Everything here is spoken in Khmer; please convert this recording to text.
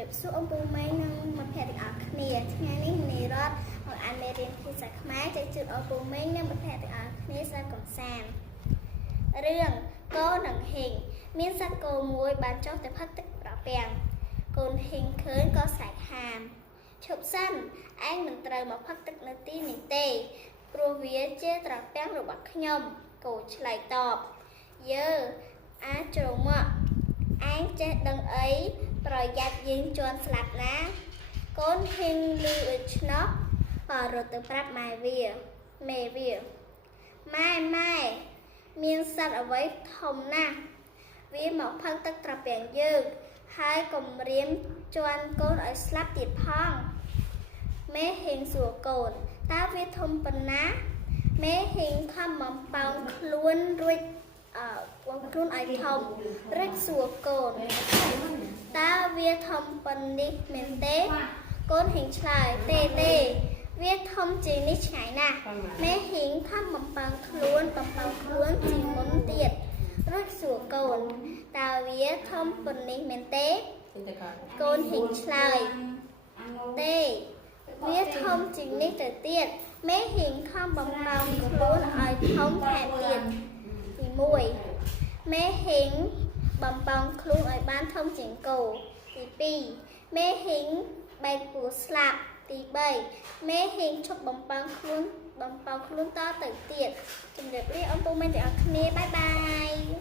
រៀបសួរអំពូម៉ែនិងមិត្តភក្តិទាំងអស់គ្នាថ្ងៃនេះនាងរតមកអានមេរៀនភាសាខ្មែរចែកជូនអំពូម៉ែនិងមិត្តភក្តិទាំងអស់គ្នាស្ដាប់កម្សាន្តរឿងគោនិងហ៊ីងមានសត្វគោមួយបានចុះទៅផឹកទឹកប្រពាំងកូនហ៊ីងឃើញក៏ស្រែកហាមឈប់សិនឯងមិនត្រូវមកផឹកទឹកនៅទីនេះទេព្រោះវាជាត្រពាំងរបស់ខ្ញុំគោឆ្លើយតបយើអាចជ្រងមកឯងចេះដឹងអីប្រយ័ត្នយើងជន់ស្លាប់ណាកូនហ៊ីងឮដូច្នោះក៏រត់ទៅប្រាប់ម៉ែវាម៉ែមានសត្វអ្វីធំណាស់វាមកផឹកទឹកត្រពាំងយើងហើយគំរាមជន់កូនឲ្យស្លាប់ទៀតផងម៉ែហ៊ីងសួរកូនតើវាធំប៉ុណ្ណាម៉ែហ៊ីងខំបំប៉ោងខ្លួនរួចខ្លួនឲ្យធំរិចសួរកូនតើវាធំប៉ុណ្នេះមែនទេកូនហ៊ីងឆ្លើយទេវាធំជាងនេះឆ្ងាយណាស់ម៉ែហ៊ីងខំបំប៉ោងខ្លួនជាងមុនទៀតរិចសួរកូនតើវាធំប៉ុណ្នេះមែនទេកូនហ៊ីងឆ្លើយទេវាធំជាងនេះទៅទៀតម៉ែហ៊ីងខំបំប៉ោងខ្លួនឲ្យធំថែមទៀតទី1ម៉ែហ៊ីងបំប៉ោងខ្លួនឲ្យបានធំជាងគោទី2ម៉ែហ៊ីងបែកពោះស្លាប់ទី3ម៉ែហ៊ីងឈប់បំប៉ោងខ្លួនតទៅទៀតជម្រាបលាអំពូម៉ែទាំងអស់គ្នាបាយបាយ